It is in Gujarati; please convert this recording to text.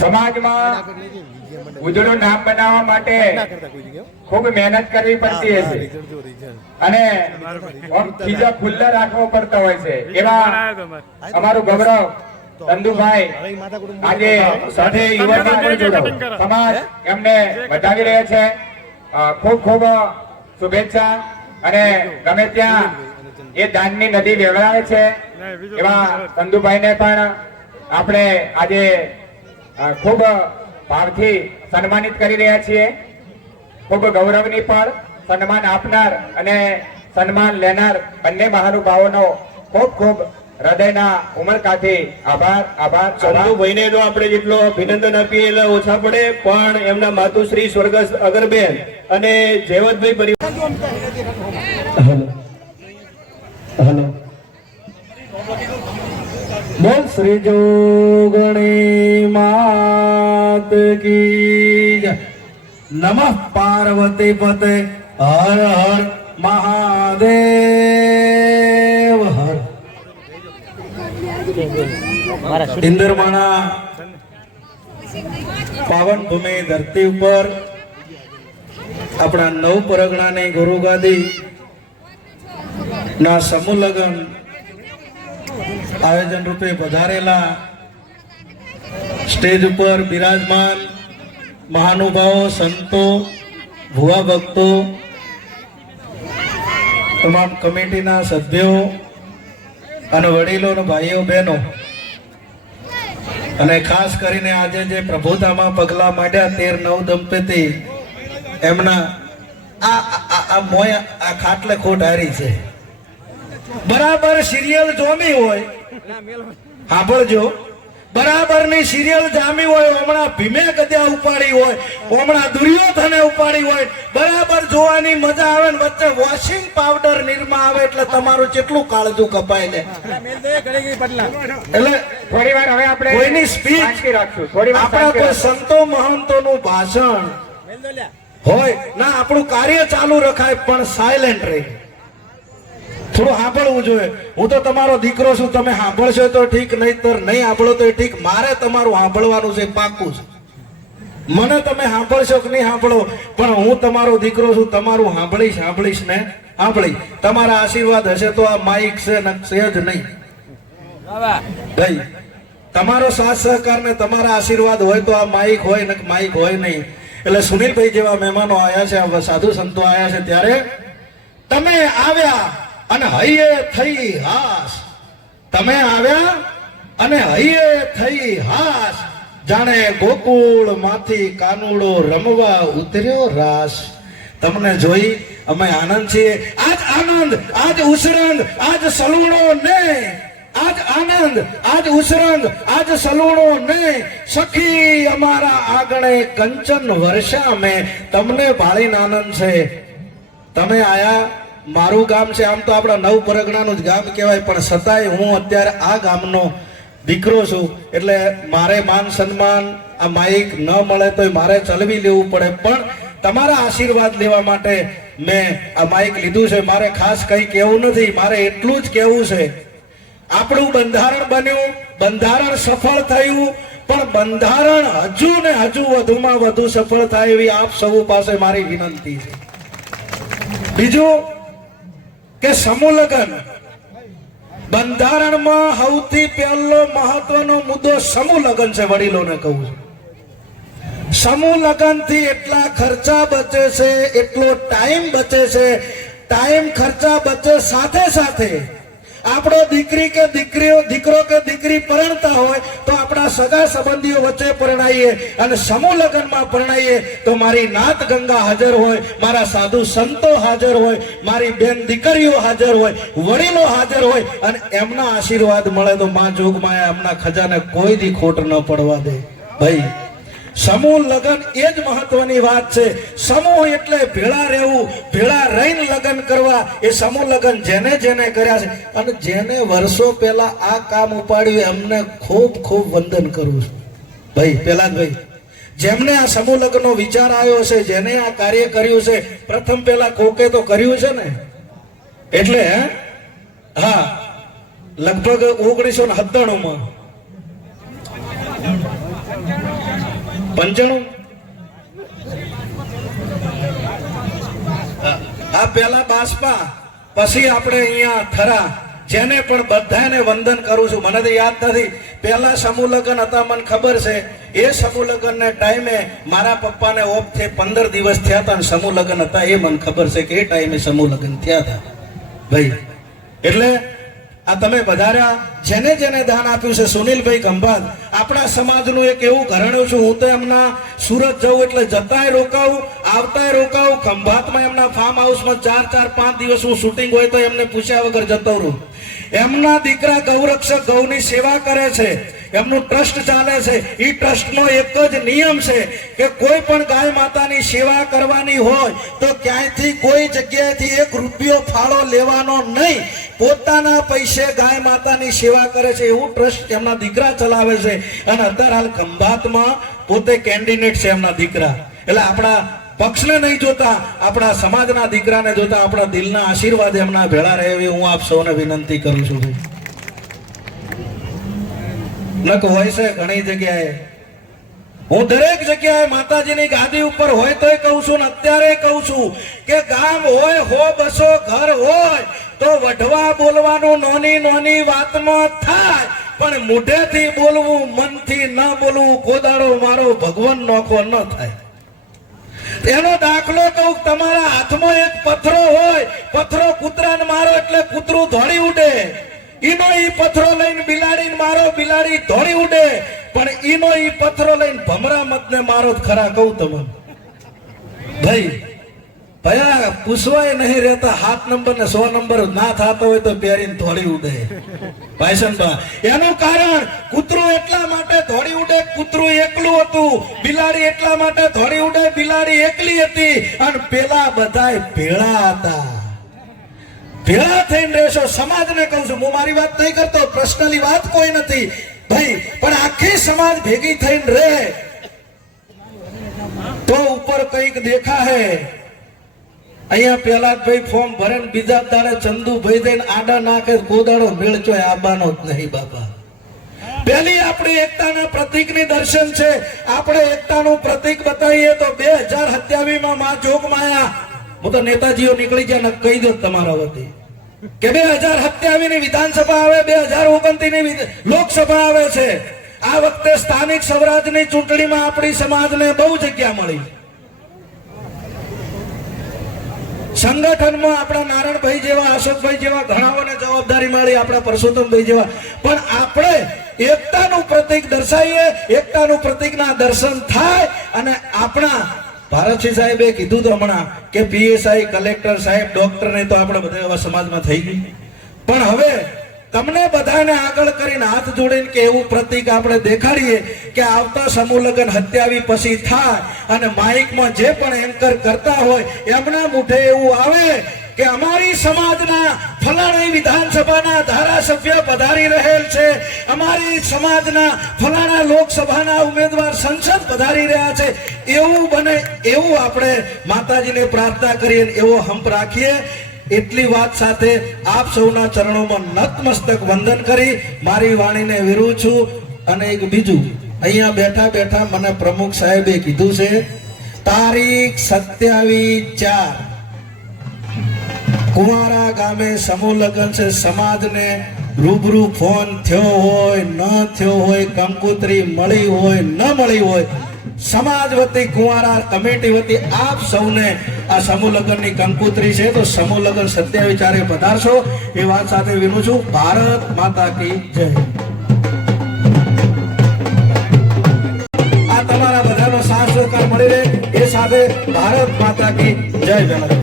સમાજમાં ઉજળું નામ બનાવવા માટે ખૂબ મહેનત કરવી પડતી હશે અને ખીજા ખુલ્લા રાખવો પડતા હોય છે. એવા અમારું ગૌરવ ચંદુભાઈ આજે સાથે યુવા સમાજ એમને વધાવી રહ્યા છે. ખૂબ ખૂબ શુભેચ્છા. અને ગમે ત્યાં એ દાનની નદી વહેવડાવે છે એવા ચંદુભાઈને પણ આપણે આજે ખૂબ ભાવથી સન્માનિત કરી રહ્યા છીએ. ખૂબ ગૌરવની પણ સન્માન આપનાર અને સન્માન લેનાર બંને મહાનુભાવોનો ખૂબ ખૂબ હૃદયના ઉમળકાથી આભાર. ચંદુભાઈને જો આપણે જેટલો અભિનંદન આપીએ એટલે ઓછા પડે, પણ એમના માતુશ્રી સ્વર્ગસ્થ અગરબેન અને જયવંતભાઈ પરિવાર. હેલો બોલ શ્રી જોગણી માત કી જય. નમઃ પાર્વતી પતે હર હર મહાદેવ હર. ઇન્દ્રમાણા પાવન ભૂમિ ધરતી ઉપર આપણા નવ પરગણાની ગુરુગાદી ના સમૂહ લગ્ન આયોજન રૂપે પધારેલા સ્ટેજ ઉપર બિરાજમાન મહાનુભાવો, સંતો, ભુવા ભક્તો, તમામ કમિટીના સભ્યો અને વડીલો, ભાઈઓ, બહેનો, અને ખાસ કરીને આજે જે પ્રભુતામાં પગલા માંડ્યા 13 નવ દંપતી, એમના આ મોય આ ખાટલે ખોટ હારી છે. બરાબર સિરિયલ જોમી હોય, સાંભળજો, બરાબર ની સિરિયલ જામી હોય, હમણાં ભીમે ગદ્યા ઉપાડી હોય, હમણાં દુર્યોધને ઉપાડી હોય, બરાબર જોવાની મજા આવે ને વચ્ચે વોશિંગ પાવડર નિરમા આવે એટલે તમારું કેટલું કાળજું કપાય ને. એટલે થોડી વાર હવે આપણે કોઈની સ્પીચ રાખશું. થોડી વાર આપણા કોઈ સંતો મહંતોનું ભાષણ હોય ના, આપણું કાર્ય ચાલુ રખાય પણ સાયલેન્ટ રહે. થોડું સાંભળવું જોઈએ. હું તો તમારો દીકરો છું, તમે સાંભળશો તો ઠીક, નહીતર નહીં સાંભળો તો ઠીક. મારે તમારું સાંભળવાનું છે, પાકું છે. મને તમે સાંભળશો કે નહીં સાંભળો, પણ હું તમારો દીકરો છું, તમારું સાંભળીશ ને સાંભળી. તમારા આશીર્વાદ હશે તો આ માઇક છે ને છે જ નહીં ભાઈ. તમારો સાથ સહકાર ને તમારા આશીર્વાદ હોય તો આ માઇક હોય ને માઇક હોય નહીં. એટલે સુનિલભાઈ જેવા મહેમાનો આવ્યા છે, સાધુ સંતો આવ્યા છે, ત્યારે તમે આવ્યા અને હૈયે થઈ હાસ. તમે આવ્યા અને હૈયે થઈ હાસ. જાણે ગોકુળ માંથી કાનુડો રમવા ઉતર્યો રાસ. તમને જોઈ અમે આનંદ છીએ. આજ આનંદ, આજ ઉસરંગ, આજ સલુણો ને, આજ આનંદ, આજ ઉસરંગ, આજ સલુણો ને. સખી અમારા આગણે કંચન વર્ષા મેં. તમને ભાળીને આનંદ છે. તમે આયા. મારું ગામ છે, આમ તો આપણા નવ પરગણાનું જ ગામ કહેવાય, પણ છતાંય હું અત્યારે આ ગામનો દીકરો છું. એટલે મારે માન સન્માન આ માઇક ન મળે તો મારે ચલવી લેવું પડે, પણ તમારા આશીર્વાદ લેવા માટે મેં આ માઇક લીધું છે. મારે ખાસ કંઈ કહેવું નથી, મારે એટલું જ કહેવું છે. આપણું બંધારણ બન્યું, બંધારણ સફળ થયું, પણ બંધારણ હજુ ને હજુ વધુમાં વધુ સફળ થાય એવી આપ સૌ પાસે મારી વિનંતી છે. બીજું કે સમૂહ લગ્ન બંધારણમાં સૌથી પહેલો મહત્વનો મુદ્દો સમૂહ લગ્ન છે. વડીલોને કહું છું, સમૂહ લગ્ન થી એટલા ખર્ચા બચે છે, એટલો ટાઈમ બચે છે. ટાઈમ ખર્ચા બચે, સાથે સાથે આપણો દીકરી કે દીકરો કે દીકરી પરણતા હોય તો આપણા સગા સંબંધીઓ વચ્ચે પરણાઈએ, અને સમૂહ લગ્નમાં પરણાઈએ તો મારી નાત ગંગા હાજર હોય, મારા સાધુ સંતો હાજર હોય, મારી બેન દીકરીઓ હાજર હોય, વડીલો હાજર હોય, અને એમના આશીર્વાદ મળે તો માં જોગમાયા એમના ખજાને કોઈ દી ખોટ ન પડવા દે. ભાઈ, સમૂહ લગ્ન એ જ મહત્વની વાત છે. સમૂહ એટલે ભેળા રહેવું, ભેળા રહીને લગ્ન કરવા. એ સમૂહ લગ્ન જેને જેને કર્યા છે અને જેને વર્ષો પહેલા આ કામ ઉપાડ્યું એમને ખૂબ ખૂબ વંદન કરું છું. ભાઈ, પેલા ભાઈ જેમને આ સમૂહ લગ્નનો વિચાર આવ્યો છે, જેને આ કાર્ય કર્યું છે, પ્રથમ પહેલા કોકે તો કર્યું છે ને. એટલે હા, લગભગ 1997 માં 95 આ પેલા બાસપા, પછી આપણે અહીંયા થરા, જેને પણ બધાને વંદન કરું છું. મને તો યાદ નથી, પહેલા સમૂહ લગ્ન હતા, મને ખબર છે. એ સમૂહ લગ્ન ને ટાઈમે મારા પપ્પાને ઓફ થયે 15 દિવસ થયા હતા, અને સમૂહ લગ્ન હતા એ મને ખબર છે કે એ ટાઈમે સમૂહ લગ્ન થયા હતા ભાઈ. એટલે આ તમે વધાર્યા, જેને જેને દાન આપ્યું છે. સુનિલભાઈ ખંભાત, આપણા સમાજનું એક એવું ઘરાણું છું. હું તો એમના સુરત જઉં એટલે જતાય રોકાવું, આવતાય રોકાવું. ખંભાતમાં એમના ફાર્મ હાઉસમાં 4-5 દિવસ હું શૂટિંગ હોય તો એમને પૂછ્યા વગર જતો રહું. એમના દીકરા ગૌરક્ષક ગૌની સેવા કરે છે, એમનું ટ્રસ્ટ ચાલે છે. એ ટ્રસ્ટનો એક જ નિયમ છે કે કોઈ પણ ગાય માતાની સેવા કરવાની હોય તો ક્યાંયથી કોઈ જગ્યાએથી 1 રૂપિયો ફાળો લેવાનો નહીં. પોતાના પૈસે ગાય માતાની સેવા કરે છે. એવું ટ્રસ્ટ એમના દીકરા ચલાવે છે. અને અત્યારે હાલ ખંભાતમાં પોતે કેન્ડિડેટ છે એમના દીકરા. એટલે આપણા પક્ષને નહીં જોતા, આપણા સમાજના દીકરાને જોતા, આપણા દિલના આશીર્વાદ એમના ભેળા રહે એવી હું આપ સૌને વિનંતી કરું છું. નક હોય છે ઘણી જગ્યાએ, હું દરેક જગ્યાએ માતાજીની ગાદી ઉપર હોય તોય કહું છું ને અત્યારે કહું છું કે ગામ હોય 100-200 ઘર હોય તો વઢવા બોલવાનું નાની નાની વાતમાં થાય, પણ મોઢેથી બોલવું, મનથી ન બોલવું, કોદાળો મારો ભગવાન નોખો ન થાય. એનો દાખલો કહું, તમારા હાથમાં એક પથરો હોય, પથરો કૂતરાને મારો એટલે કૂતરું દોડી ઉડે. ઈનો ઈ પથરો લઈને બિલાડીને મારો, બિલાડી દોડી ઉડે. પણ ઈનો ઈ પથરો લઈને ભમરા મતને મારો ખરા કહું તમને ભાઈ. ભયા પૂછવાય નહીં રહેતા, 7 નંબર ને 100 નંબર ના થતો હોય તો પહેરીને દોડી ઉડે ભાઈસંબા. એનું કારણ કૂતરું એટલા માટે દોડી ઉડે, કૂતરું એકલું હતું. બિલાડી એટલા માટે દોડી ઉડે, બિલાડી એકલી હતી. અને પેલા બધાય ભેળા હતા. ભેળા થઈને રહેશો. સમાજને કહું છું, હું મારી વાત નહીં કરતો, પર્સનલી વાત કોઈ નથી ભાઈ, પણ આખી સમાજ ભેગી થઈને રહે તો ઉપર કંઈક દેખા હે. અહીંયા પેલા ભાઈ ફોર્મ ભરે ને બીજા દાડે ચંદુભાઈ જઈને આડા નાખે, કોદાળો મેળચોય આબાનો જ નહીં બાપા. પેલી આપણી એકતાના પ્રતીકની દર્શન છે. આપણે એકતાનું પ્રતીક બતાવીએ તો 2027 માં જોગમાયા, હું તો નેતાજીઓ નીકળી ગયા ને કહી દો તમારા વતી કે 2027 ની વિધાનસભા આવે, 2029 ની લોકસભા આવે છે. આ વખતે સ્થાનિક સ્વરાજની ચૂંટણીમાં આપણી સમાજને બહુ જગ્યા મળી. સંગઠનમાં આપણા નારાયણભાઈ જેવા, અશોકભાઈ જેવા ઘણાઓને જવાબદારી મળી, આપણા પરસોત્તમભાઈ જેવા. પણ આપણે એકતાનું પ્રતીક દર્શાવીએ, એકતાનું પ્રતીકના દર્શન થાય. અને આપણા ભારતસિંહ સાહેબે કીધું તો હમણાં કે પીએસઆઈ, કલેક્ટર સાહેબ, ડોક્ટર ને તો આપણે બધા એવા સમાજમાં થઈ ગઈ. પણ હવે તમને બધાને આગળ કરીને હાથ જોડીને કે એવું પ્રતીક આપણે દેખાડીએ કે આવતા સમૂહ લગ્ન 27 પછી થાય. અને માઇકમાં જે પણ એન્કર કરતા હોય એમના મુઠે એવું આવે કે અમારી સમાજના ફલાણી વિધાનસભાના ધારાસભ્ય પધારી રહેલ છે, અમારી સમાજના ફલાણા લોકસભાના ઉમેદવાર સંસદ પધારી રહ્યા છે. એવું બને એવું આપણે માતાજીને પ્રાર્થના કરીએ, એવો હંપ રાખીએ. એટલી વાત સાથે આપ સૌના ચરણોમાં નતમસ્તક વંદન કરી મારી વાણીને વિરું છું. અને એક બીજું, અહીંયા બેઠા બેઠા મને પ્રમુખ સાહેબે કીધું છે તારીખ 27/4 કુંવારા ગામે સમૂહ લગ્ન છે. સમાજને રૂબરૂ ફોન થયો હોય, ન થયો હોય, કંકોત્રી મળી હોય, ન મળી હોય, સમાજ વતી, કુંવારા કમિટી વતી આપ સૌને આ સમૂહ લગ્નની કંકોત્રી છે. તો સમૂહ લગ્ન 27/4 પધારશો એ વાત સાથે વિનું છું. ભારત માતા કી જય. આ તમારા બધાનો સાથ સહકાર મળી રહે એ સાથે ભારત માતા કી જય.